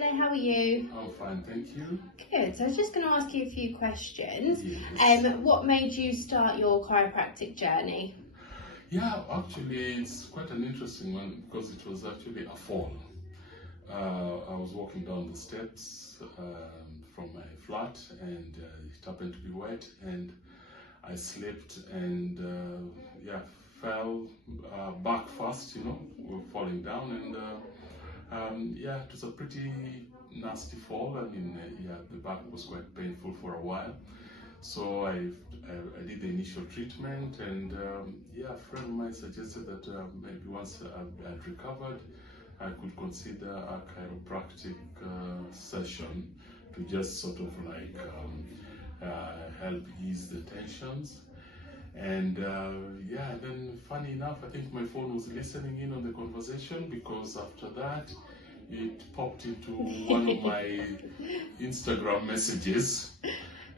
Wile, how are you? I'm fine, thank you. Good. So I was just going to ask you a few questions. Yes. What made you start your chiropractic journey? Yeah, actually, it's quite an interesting one because it was actually a fall. I was walking down the steps from my flat, and it happened to be wet, and I slipped and fell back first, falling down, and yeah, it was a pretty nasty fall. I mean, the back was quite painful for a while. So I did the initial treatment, and a friend of mine suggested that maybe once I'd recovered, I could consider a chiropractic session to just sort of like help ease the tensions. And then funny enough, I think my phone was listening in on the conversation, because after that it popped into one of my Instagram messages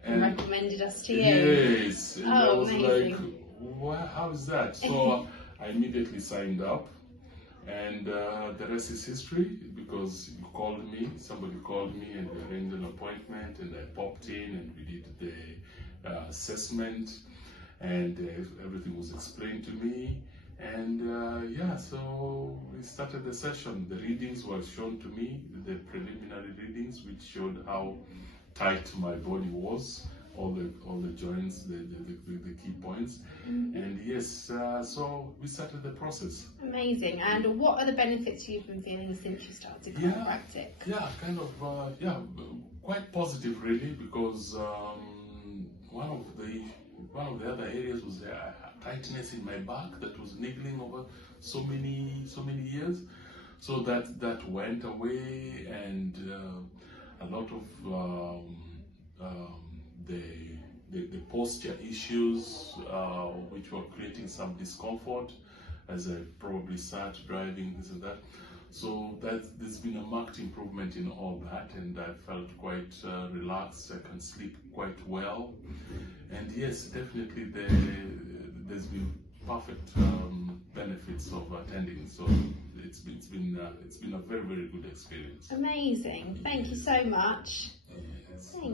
And recommended us to you. Yes, and I was amazing. like, wow, how is that? So I immediately signed up, and the rest is history, because somebody called me and we arranged an appointment, and I popped in and we did the assessment, and everything was explained to me. And so we started the session. The readings were shown to me, the preliminary readings, which showed how tight my body was, all the joints, the key points. And yes, so we started the process. Amazing. And what are the benefits you've been feeling since you started chiropractic? Quite positive really, because one of the other areas was a tightness in my back that was niggling over so many years. So that went away, and a lot of the posture issues, which were creating some discomfort as I probably sat driving, this and that. So there's been a marked improvement in all that, and I felt quite relaxed. I can sleep quite well, and yes, definitely there's been perfect benefits of attending. So it's been a very, very good experience. Amazing. Thank you so much. Yes. Thank you.